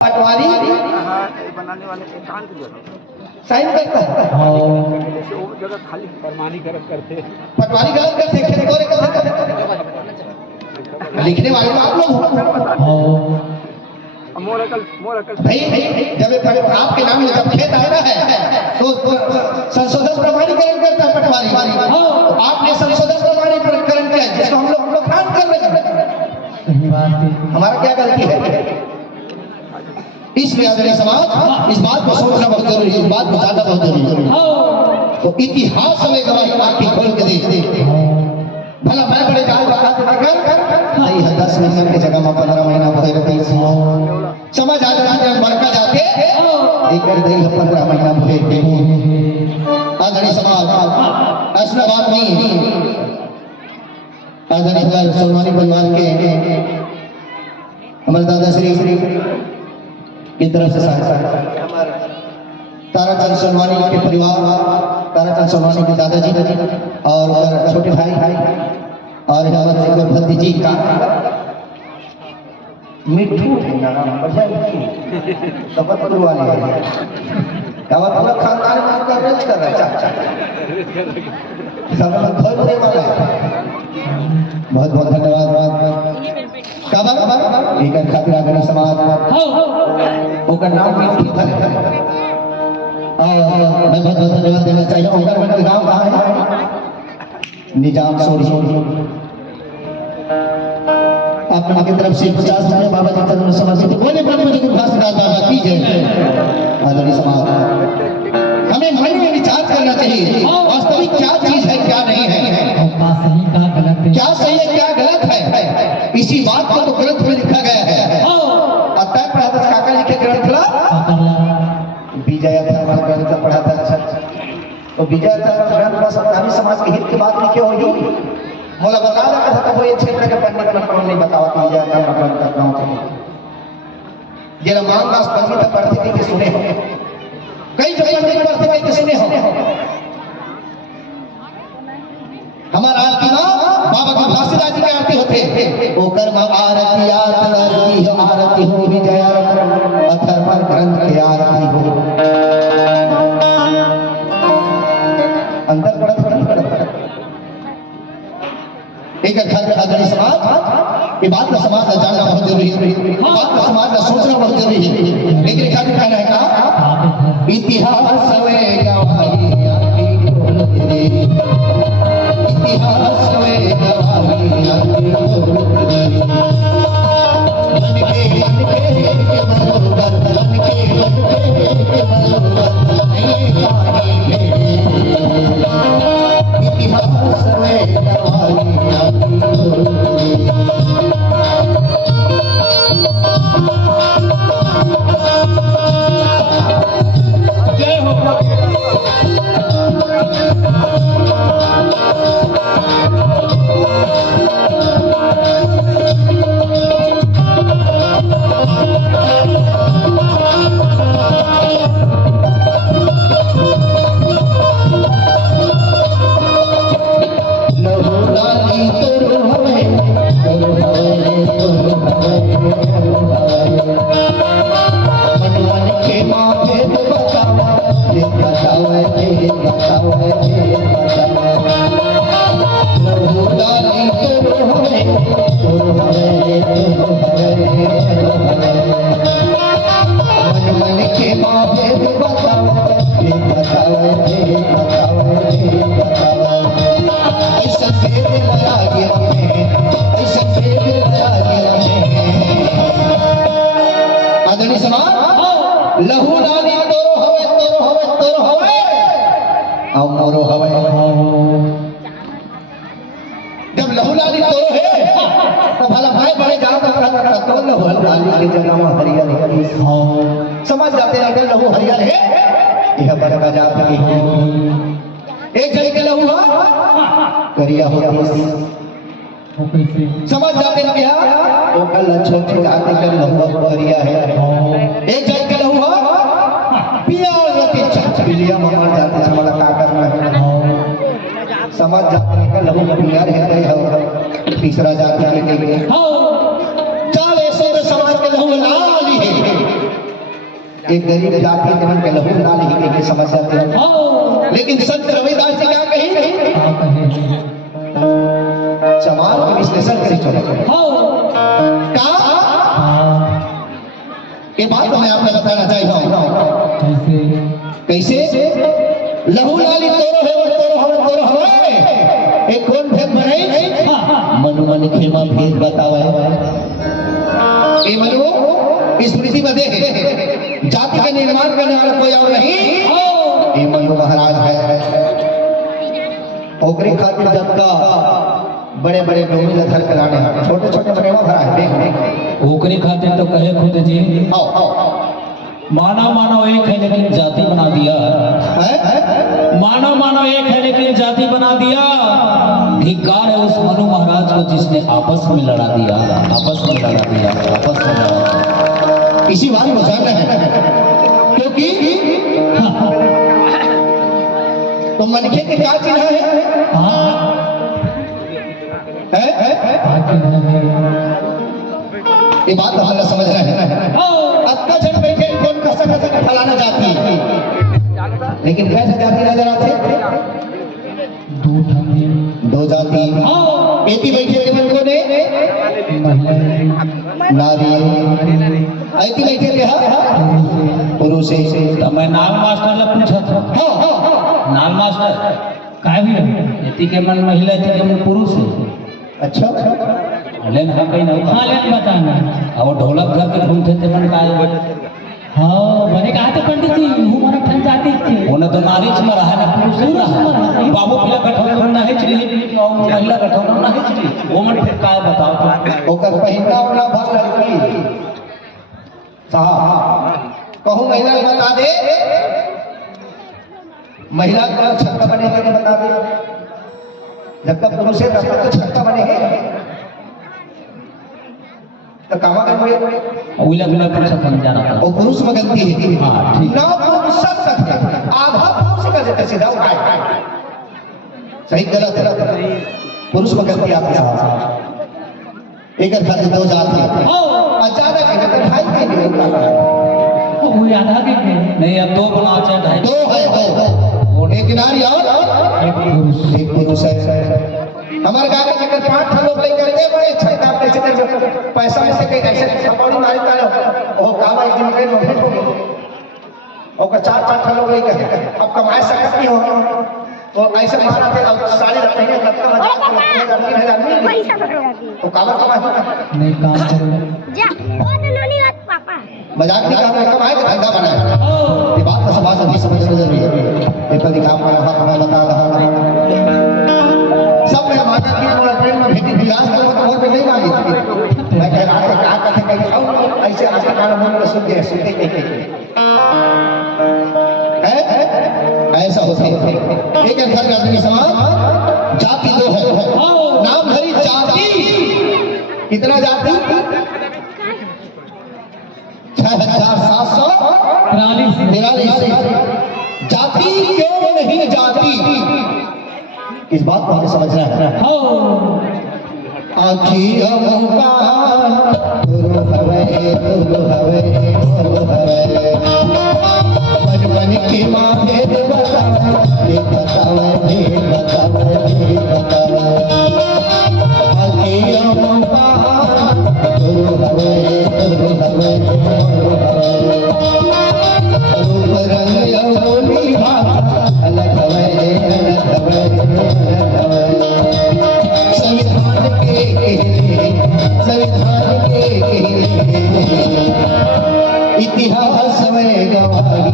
पटवारी बनाने वाले एकांत जगह साइन करता है। जैसे वो जगह खाली फरमानी करते पटवारी गलत करते खेत गोरे करते लिखने वाले तो आप लोग हो। मोर अकल भाई जब आपके नाम में जब खेत आना है तो संशोधन प्रमाणीकरण करता है पटवारी। आपने संशोधन प्रमाणीकरण किया है जिसको हम लोग खान कर रहे हैं। हमारा क्या गलती है? इसलिए आदरणीय समाज इस बात को सोचना बहुत जरूरी है, इस बात को जानना बहुत जरूरी है। तो इतिहास हमें गवाही आंखें खोल के दे भला मैं बड़े जाल बता नहीं है 10 महीना की जगह में 15 महीना भरे रही समझ आ जाता जब बड़का जाके एक कर दई 15 महीना भरे आदरणीय समाज ऐसा बात नहीं है। आदरणीय सोनवानी परिवार के हमारे दादा श्री की तरफ से ताराचंद सोनवानी के परिवार, ताराचंद सोनवानी के दादाजी और छोटे भाई और हमारे भतीजी का मिठू पूरा खानदान कर रहा है सब वाला है। बहुत बहुत धन्यवाद। खातिर आदरणीय समाज ओकर नाम मिट्टी धरे मैं बहुत बहुत धन्यवाद देना चाहिए। ओकर गाँव कहाँ है? निजाम सोरी। आप लोगों की तरफ से 50 रुपये बाबा जी चरण समर्पित बोले पर मुझे कुछ खास बात कीजिए। आदरणीय समाज हमें मन में विचार करना चाहिए वास्तविक क्या चीज है क्या नहीं है, क्या सही है क्या गलत है। इसी बात को तो ग्रंथ में लिखा गया है। अतः प्रहदस काका लिखे ग्रंथ ला विजय ग्रंथ पढ़ा था। तो विजय ग्रंथ में सत्तावी समाज के हित की बात लिखे होगी। मोला बता रहा था वो ये क्षेत्र के पंडित कौन नहीं बतावा कि विजय ग्रंथ जरा मानदास पंडित पढ़ते के सुने हो कई जो पंडित पढ़ते के सुने हो। हमारा आरती ना बाबा के भाषिराज की आरती होते वो कर्म आरती आरती हो विजय अथर्व ग्रंथ की आरती हो अंदर पढ़त एक घर में आदरणीय समाज ये बात का समाज का जानना बहुत जरूरी है, बात का समाज का सोचना बहुत जरूरी है। लेकिन क्या कहना है कहा इतिहास में गवाही इतिहास में गवाही लहू लाली तोरो हवे और मोरो हवे। जब लहू लाली तोरो है तो भला भाई बड़े जाओ तो लहू लाली की जगह में हरियर है समझ जाते हैं कि लहू हरियर है यह बड़का जात की एक जगह के लहू करिया होती समझ जाते हैं क्या वो कल छोटे जाते के लहू हरिया है। एक जगह के लहू पिया रति पिलिया ममर जाते हमारा का करना समझ जाते हैं कि लहू पिया रहते हैं तीसरा जाति के लिए चाल ऐसे समाज के लहू लाल ही है एक गरीब जाति मन के लहू डाल ही के समस्या थे। लेकिन संत रविदास जी क्या कही, चमार का विश्लेषण करी चले का ये बात मैं आपको बताना चाहता हूँ। कैसे लहू लाली तोरो हवे एक कौन भेद बनाई मनु मन खेमा भेद बतावे। ये मनु स्मृति में देख जाति का निर्माण करने वाला कोई और नहीं, ये मनु महाराज है। ओकरी खातिर जब का बड़े बड़े डोमी लथर कराने छोटे छोटे बनेवा भरा है देख ओकरी खातिर तो कहे खुद जी आओ मानव एक है लेकिन जाति बना दिया। मानव एक है लेकिन जाति बना दिया। धिक्कार है उस मनु महाराज को जिसने आपस में लड़ा दिया, आपस में लड़ा दिया, आपस में लड़ा दिया। इसी बात को जानना है क्योंकि तो मनखे के क्या चिन्ह है? ये बात तो हमें समझ रहे हैं। अक्का जन बैठे कौन कसक फलाना जाति, लेकिन कैसे जाति नजर आते? दो जाति एती बैठे थे मन को ने नारी ऐती बैठे थे पुरुष से। तो मैं नाल मास्टर ला पूछा था। नाल मास्टर काय भी एती के मन महिला एती के मन पुरुष है। अच्छा लेन हाँ कहीं नहीं हाँ लेन बताना और ढोलक घर के घूमते थे मन काय हाँ मैंने कहा था पंडित जी हूँ मरा ठन जाती थी उन्हें तो नारी में रहा ना पुरुष में रहा बाबू पिला गठौना नहीं चली और महिला गठौना नहीं चली वो मन फिर काय बताओ तो ओकर पहिना वाला भर लड़की साहब कहूँ महिला बता दे, महिला का छक्का बनेगा कि बता दे, जब तक पुरुष है तब तक तो छक्का बनेगा तो कामा करेंगे उला बिला पुरुष समझ जाना था वो पुरुष में गलती है। हाँ ठीक ना पुरुष सब करते आधा पुरुष कर देते सीधा उठाए सही गलत है पुरुष में गलती आती है। एक खातिर दो जाति अचानक है ढाई के लिए आधा के नहीं अब दो बना चाहे ढाई दो है एक नारी और एक पुरुष है। हमारे गांव के चक्कर 5 लोग लेकर के बड़े छक्का पैसे कर पैसा में से कई ऐसे थप्पड़ी मारे तालो वो काम एक दिन में भेंट हो गई और 4 लोग लेकर अब कमाए सकत नहीं हो तो ऐसे मारा थे और सारी रखने तब का मजा 3000 मिल गई तो काबर कमाए नहीं काम करो जा वो तो नोनी बात पापा मजाक नहीं कर रहे कमाए का धंधा बनाया। ये बात तो समाज में समझना जरूरी है। एक कभी काम वाला हक मैं बता रहा सब मैं माता की और ट्रेन में भेटी विलास को और पे नहीं मांगी थी। मैं कह रहा था क्या कहते कहीं ऐसे आगे कान मन में सुनते ऐसा होता है। एक घर आदमी समाज जाति दो है नाम धरी जाति कितना जाति 6743 जाति क्यों नहीं जाति इस बात को हमें समझना है। आखियों का गुरु हवे मन की माँ भेद बतावे आखियों का गुरु हवे रूप रंग यौनी अलग हवे संविधान के इतिहास में गवाही